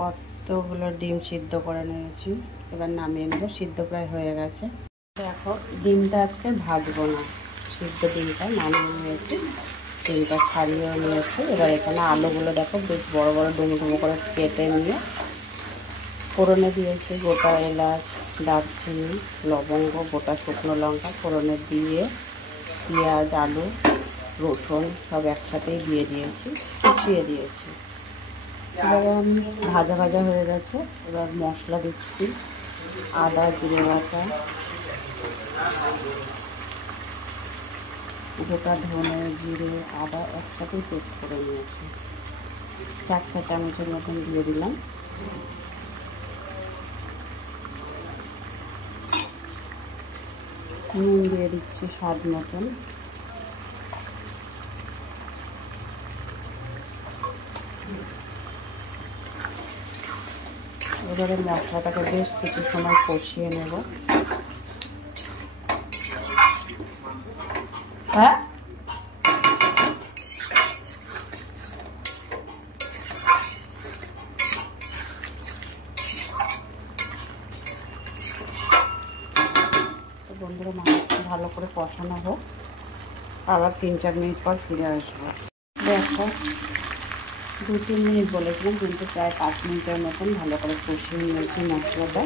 কতগুলো ডিম সিদ্ধ করে নিয়েছি, এবার নামিয়ে নেব। সিদ্ধ প্রায় হয়ে গেছে। দেখো ডিমটা আজকে ভাজবো না, সিদ্ধ ডিমটা নামিয়ে নিয়েছি, ডিমটা ছাড়িয়েও নিয়েছি। এবার এখানে আলুগুলো দেখো বেশ বড় বড় ডুমো ডুমো করে কেটে নিয়ে ফোড়নে দিয়েছি গোটা এলাচ, দারচিনি, লবঙ্গ, গোটা শুকনো লঙ্কা ফোড়নে দিয়ে পেঁয়াজ, আলু, রসুন সব একসাথেই দিয়ে দিয়েছি, কুচিয়ে দিয়েছি। এবারে আমি ভাজা ভাজা হয়ে গেছে। এবার মশলা দিচ্ছি, আদা, জিরে বাটা, গোটা ধনে, জিরে, আদা একসাথেই পেস্ট করে নিয়েছি। 4 চামচের মতন দিয়ে দিলাম। নুন দিয়ে দিচ্ছি স্বাদ মতন। এবারে মশলাটাকে বেশ কিছু সময় কষিয়ে নেব। হ্যাঁ, বন্ধুরা ভালো করে কষানো হোক, আবার 3-4 মিনিট পর ফিরে আসবো। দেখো 2-3 মিনিট বলেছিলাম, কিন্তু প্রায় 5 মিনিটের মতন ভালো করে কষিয়ে নিয়েছি। মশলাটা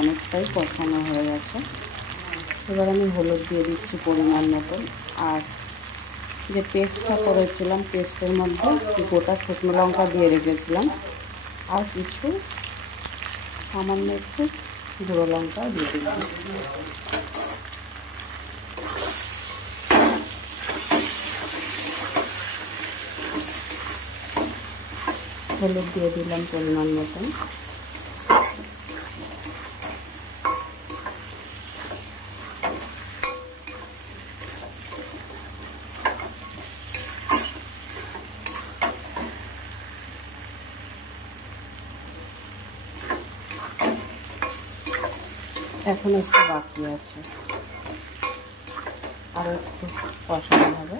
অনেকটাই কষানো হয়ে গেছে। এবার আমি হলুদ দিয়ে দিচ্ছি পরিমাণ মতন। আর যে পেস্টটা করেছিলাম, পেস্টের মধ্যে গোটা শুকনো লঙ্কা দিয়ে রেখেছিলাম, আর কিছু সামান্য একটু গুঁড়ো লঙ্কা দিয়ে দিলাম। হলুদ দিয়ে দিলাম পরিমাণ মতন। এখন একটু বাকি আছে, আরও একটু কষানো হবে।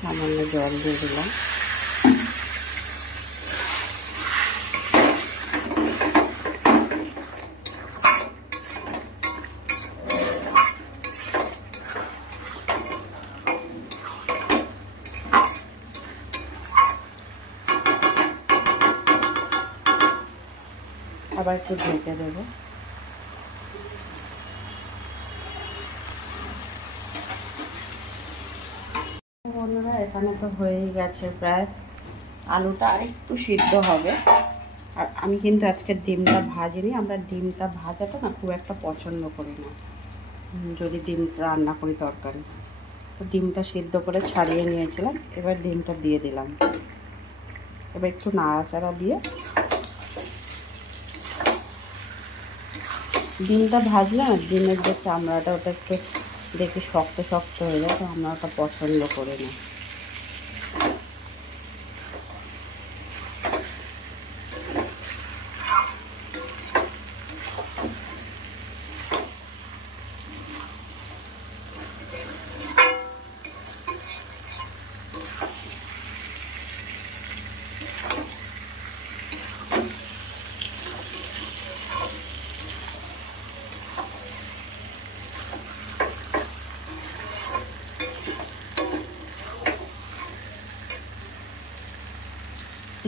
সামান্য জল দিয়ে দিলাম। আবার একটু ঢেকে দেবো। বন্ধুরা এখানে তো হয়েই গেছে প্রায়, আলুটা আর একটু সিদ্ধ হবে। আর আমি কিন্তু আজকে ডিমটা ভাজিনি, আমরা ডিমটা ভাজাটা না খুব একটা পছন্দ করি না যদি ডিম রান্না করি তরকারি। তো ডিমটা সিদ্ধ করে ছাড়িয়ে নিয়েছিলাম, এবার ডিমটা দিয়ে দিলাম। এবার একটু নাড়াচাড়া দিয়ে ডিমটা ভাজলে না ডিমের যে চামড়াটা ওটা একটু দেখি শক্ত শক্ত হয়ে যায়, তো আমরা ওটা পছন্দ করি না।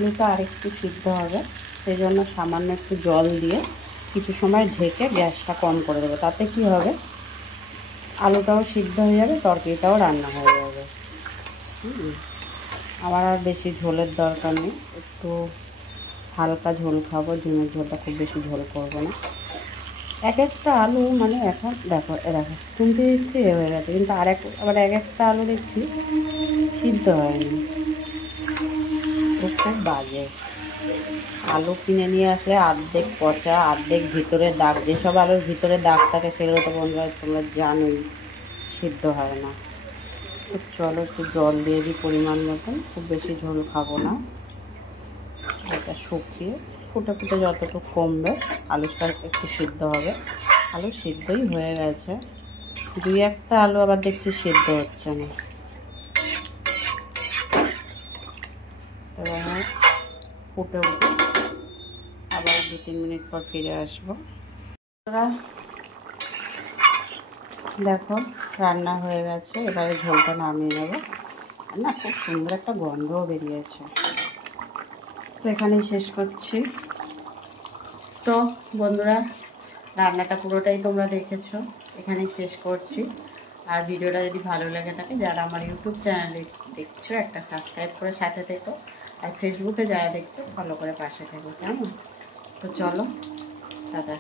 আলুটা আরেকটু সিদ্ধ হবে, সেই জন্য সামান্য একটু জল দিয়ে কিছু সময় ঢেকে গ্যাসটা কম করে দেবো। তাতে কি হবে, আলুটাও সিদ্ধ হয়ে যাবে, তরকারিটাও রান্না হয়ে যাবে। আমার আর বেশি ঝোলের দরকার নেই, একটু হালকা ঝোল খাবো, ডিমের ঝোলটা খুব বেশি ঝোল করবো না। এক একটা আলু মানে এখন দেখো শুনতে দিচ্ছি হয়ে গেছে, কিন্তু আবার এক একটা আলু দেখছি সিদ্ধ হয়নি, খুব বাজে। আলু কিনে নিয়ে আসলে অর্ধেক পচা, অর্ধেক ভিতরে দাগ, যেসব আলুর ভিতরে দাগ থাকে সেগুলো তো বন্ধুরা তোমরা জানোই সিদ্ধ হয় না। তো চলো একটু জল দিয়ে দিই পরিমাণ মতন, খুব বেশি ঝোল খাবো না। এটা শুকিয়ে ফুটে ফুটে যতটুকু কমবে আলুটা একটু সিদ্ধ হবে। আলু সিদ্ধই হয়ে গেছে, দুই একটা আলু আবার দেখছি সেদ্ধ হচ্ছে না। এবার ফুটে উঠে আবার 2-3 মিনিট পর ফিরে আসবো। দেখো রান্না হয়ে গেছে, এবারে ঝোলটা নামিয়ে নেবো। না খুব সুন্দর একটা গন্ধও বেরিয়েছে। তো এখানেই শেষ করছি। তো বন্ধুরা, রান্নাটা পুরোটাই তোমরা দেখেছো, এখানেই শেষ করছি। আর ভিডিওটা যদি ভালো লেগে থাকে, যারা আমার ইউটিউব চ্যানেলে দেখছো একটা সাবস্ক্রাইব করে সাথে থেকো, আর ফেসবুকে যারা দেখছো ফলো করে পাশে থেকো, কেমন? তো চলো, টাটা।